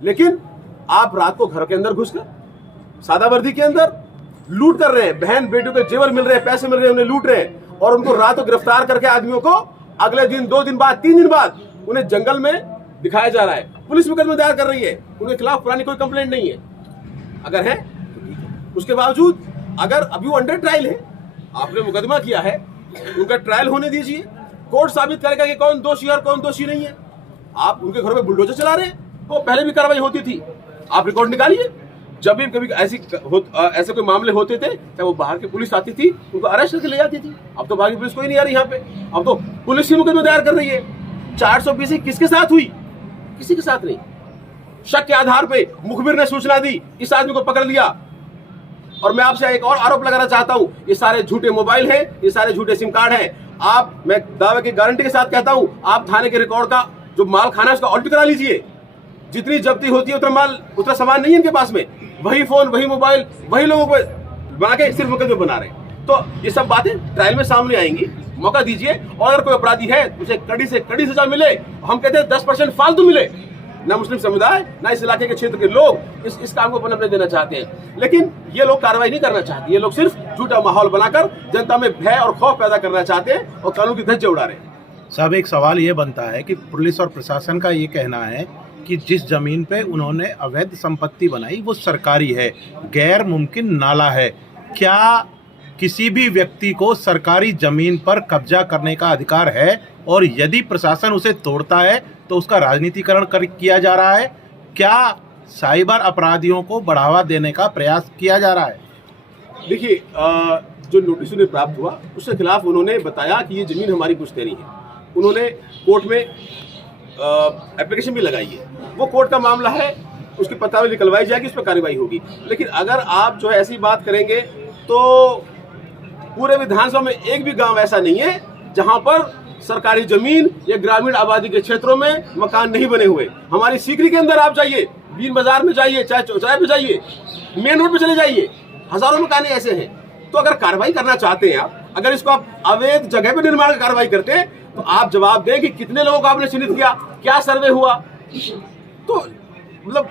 लेकिन आप रात को घर के अंदर घुसकर सादा वर्दी के अंदर लूट कर रहे हैं। बहन बेटियों के जेवर मिल रहे हैं, पैसे मिल रहे हैं, उन्हें लूट रहे हैं और उनको रात को गिरफ्तार करके आदमियों को अगले दिन 2 दिन बाद 3 दिन बाद उन्हें जंगल में दिखाया जा रहा है। पुलिस मुकदमा दायर कर रही है, उनके खिलाफ पुरानी कोई कंप्लेंट नहीं है। अगर है उसके बावजूद अगर अभी वो अंडर ट्रायल है, आपने मुकदमा किया है, उनका ट्रायल होने दीजिए, कोर्ट साबित करेगा कि कौन दोषी है और कौन दोषी नहीं है। आप उनके घरों में बुलडोजर चला रहे हैं, तो पहले भी कार्रवाई होती थी, आप रिकॉर्ड निकालिए। जब भी कभी ऐसे कोई मामले होते थे, चाहे वो बाहर की पुलिस आती थी, उनको अरेस्ट करके ले जाती थी। अब तो बाहर की पुलिस कोई नहीं आ रही यहाँ पे, अब तो पुलिस ही मुकदमा दायर कर रही है। 420 किसके साथ हुई? किसी के साथ नहीं। शक के आधार पे मुखबिर ने सूचना दी, इस आदमी को पकड़ लिया। और मैं आपसे एक और आरोप लगाना चाहता हूं, ये सारे झूठे मोबाइल हैं, ये सारे झूठे सिम कार्ड हैं। मैं दावे की गारंटी के साथ कहता हूं, आप थाने के रिकॉर्ड का जो माल खाना है उसका ऑडिट करा लीजिए। जितनी जब्ती होती है उतना माल, उतना सामान नहीं है इनके पास में। वही फोन, वही मोबाइल, वही लोगों को बना के सिर्फ मुकदमे बना रहे हैं। तो ये सब बातें ट्रायल में सामने आएंगी, मौका दीजिए। और अगर कोई अपराधी है उसे कड़ी से कड़ी सजा मिले। हम कहते हैं 10% फालतू मिले। ना मुस्लिम समुदाय, ना इस इलाके के क्षेत्र के लोग इस काम को पनपने देना चाहते हैं, लेकिन ये लोग कार्रवाई नहीं करना चाहते। ये लोग सिर्फ झूठा माहौल बनाकर जनता में भय और खौफ पैदा करना चाहते हैं और कानून की धज्जे उड़ा रहे हैं। साहब, एक सवाल ये बनता है कि पुलिस और प्रशासन का ये कहना है कि जिस जमीन पे उन्होंने अवैध संपत्ति बनाई वो सरकारी है, गैर मुमकिन नाला है। क्या किसी भी व्यक्ति को सरकारी जमीन पर कब्जा करने का अधिकार है? और यदि प्रशासन उसे तोड़ता है तो उसका राजनीतिकरण किया जा रहा है? क्या साइबर अपराधियों को बढ़ावा देने का प्रयास किया जा रहा है? देखिए, जो नोटिस उन्हें प्राप्त हुआ उसके खिलाफ उन्होंने बताया कि ये जमीन हमारी पुश्तैनी है। उन्होंने कोर्ट में एप्लीकेशन भी लगाई है। वो कोर्ट का मामला है, उसकी पत्रावली निकलवाई जाएगी, उस पर कार्रवाई होगी। लेकिन अगर आप जो है ऐसी बात करेंगे तो पूरे विधानसभा में एक भी गांव ऐसा नहीं है जहां पर सरकारी जमीन या ग्रामीण आबादी के क्षेत्रों में मकान नहीं बने हुए। हमारी सीकरी के अंदर आप जाइए, बीन बाजार में जाइए, चाहे चौचाए पे जाइए, मेन रोड पे चले जाइए, हजारों मकान ऐसे हैं। तो अगर कार्रवाई करना चाहते हैं आप, अगर इसको आप अवैध जगह पे निर्माण की कार्रवाई करते हैं, तो आप जवाब दें कि कितने लोगों को आपने चिन्हित किया, क्या सर्वे हुआ। तो मतलब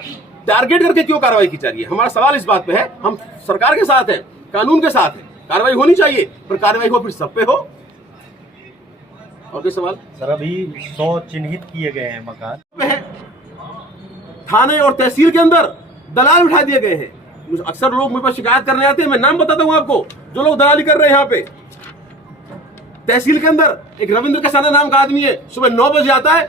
टारगेट करके क्यों कार्रवाई की जा रही है? हमारा सवाल इस बात पे है। हम सरकार के साथ हैं, कानून के साथ हैं, कार्रवाई होनी चाहिए, पर कार्रवाई हो फिर सब पे हो। और कोई सवाल? सर, अभी 100 चिन्हित किए गए हैं मकान। थाने और तहसील के अंदर दलाल उठा दिए गए हैं। अक्सर लोग मुझे पर शिकायत करने आते हैं, मैं नाम बताता हूं आपको जो लोग दलाली कर रहे हैं। यहाँ पे तहसील के अंदर एक रविंद्र कसाना नाम का आदमी है, सुबह 9 बजे आता है,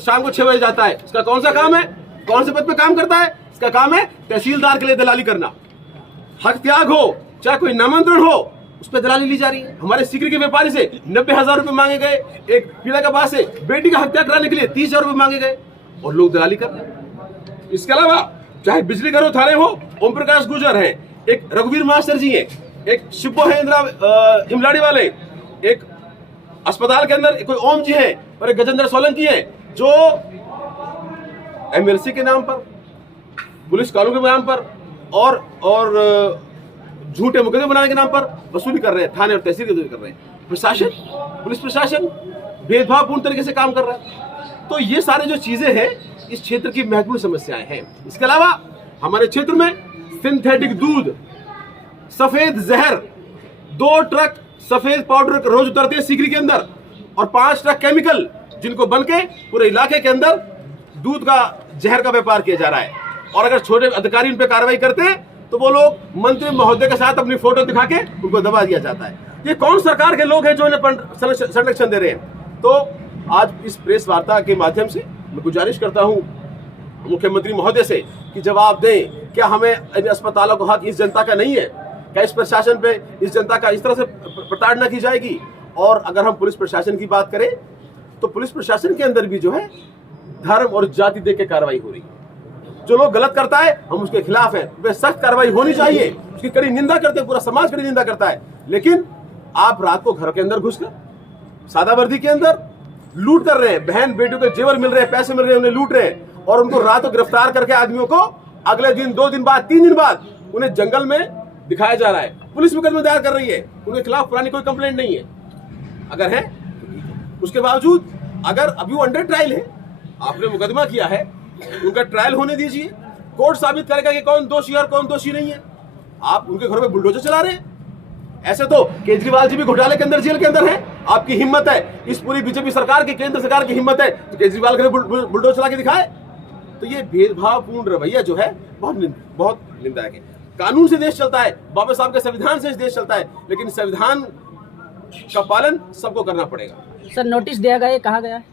शाम को 6 बजे जाता है। इसका कौन सा काम है? कौन से पद पे काम करता है? इसका काम है तहसीलदार के लिए दलाली करना। हक त्याग हो, चाहे कोई नामांतरण हो, उस पर दलाली ली जा रही है। हमारे सीकरी के व्यापारी से 90,000 रुपए मांगे गए। एक पीड़ा के पास से बेटी का हत्या कराने के लिए 30,000 रुपए मांगे गए और लोग दलाली कर रहे हैं। इसके अलावा चाहे बिजली घरों थाने हो, ओम प्रकाश गुर्जर है, एक रघुवीर मास्टर जी है, एक शिब्बो है इमलाड़ी वाले, एक अस्पताल के अंदर कोई ओम जी है और एक गजेंद्र सोलंकी है, जो एमएलसी के नाम पर, पुलिस कानून के नाम पर और झूठे मुकदमे बनाने के नाम पर वसूली कर रहे हैं। थाने और तहसील की वसूली कर रहे हैं। प्रशासन, पुलिस प्रशासन भेदभावपूर्ण तरीके से काम कर रहा है। तो ये सारे जो चीजें हैं इस क्षेत्र की महत्वपूर्ण समस्याएं हैं। इसके अलावा हमारे क्षेत्र में सिंथेटिक दूध, सफेद जहर, 2 ट्रक सफेद पाउडर रोज उतरते हैं सीकरी के अंदर और 5 ट्रक केमिकल, जिनको बन के पूरे इलाके के अंदर दूध का जहर का व्यापार किया जा रहा है। और अगर छोटे अधिकारी उन पर कार्रवाई करते हैं तो वो लोग मंत्री महोदय के साथ अपनी फोटो दिखा के उनको दबा दिया जाता है। ये कौन सरकार के लोग हैं जो इन्हें संरक्षण दे रहे हैं? तो आज इस प्रेस वार्ता के माध्यम से मैं गुजारिश करता हूं मुख्यमंत्री महोदय से कि जवाब दें, क्या हमें इन अस्पतालों का हक इस जनता का नहीं है? क्या इस प्रशासन पे इस जनता का इस तरह से प्रताड़ना की जाएगी? और अगर हम पुलिस प्रशासन की बात करें तो पुलिस प्रशासन के अंदर भी जो है धर्म और जाति देख के कार्रवाई हो रही है। जो लोग गलत करता है हम उसके खिलाफ हैं, वे सख्त कार्रवाई होनी चाहिए, उसकी कड़ी निंदा करते हैं, पूरा समाज कड़ी निंदा करता है। लेकिन आप रात को घर के अंदर घुसकर सादा वर्दी के अंदर लूट कर रहे हैं। बहन बेटियों के जेवर मिल रहे हैं, पैसे मिल रहे हैं, उन्हें लूट रहे हैं और उनको रात को गिरफ्तार करके आदमियों को अगले दिन 2 दिन बाद 3 दिन बाद उन्हें जंगल में दिखाया जा रहा है। पुलिस मुकदमा दायर कर रही है, उनके खिलाफ पुरानी कोई कंप्लेंट नहीं है। अगर है उसके बावजूद अगर अभी वो अंडर ट्रायल है, आपने मुकदमा किया है, उनका ट्रायल होने दीजिए, कोर्ट साबित करेगा कि कौन दोषी है और कौन दोषी नहीं है। आप उनके घरों में बुलडोजर चला रहे हैं। ऐसे तो केजरीवाल जी भी घोटाले के अंदर, जेल के अंदर है। आपकी हिम्मत है, इस पूरी बीजेपी सरकार की, केंद्र सरकार की हिम्मत है तो केजरीवाल के बुलडोजर चला के दिखाए। तो ये भेदभावपूर्ण रवैया जो है बहुत निंदायक है। कानून से देश चलता है, बाबा साहब के संविधान से देश चलता है, लेकिन संविधान का पालन सबको करना पड़ेगा। सर नोटिस दिया गया है, कहा गया है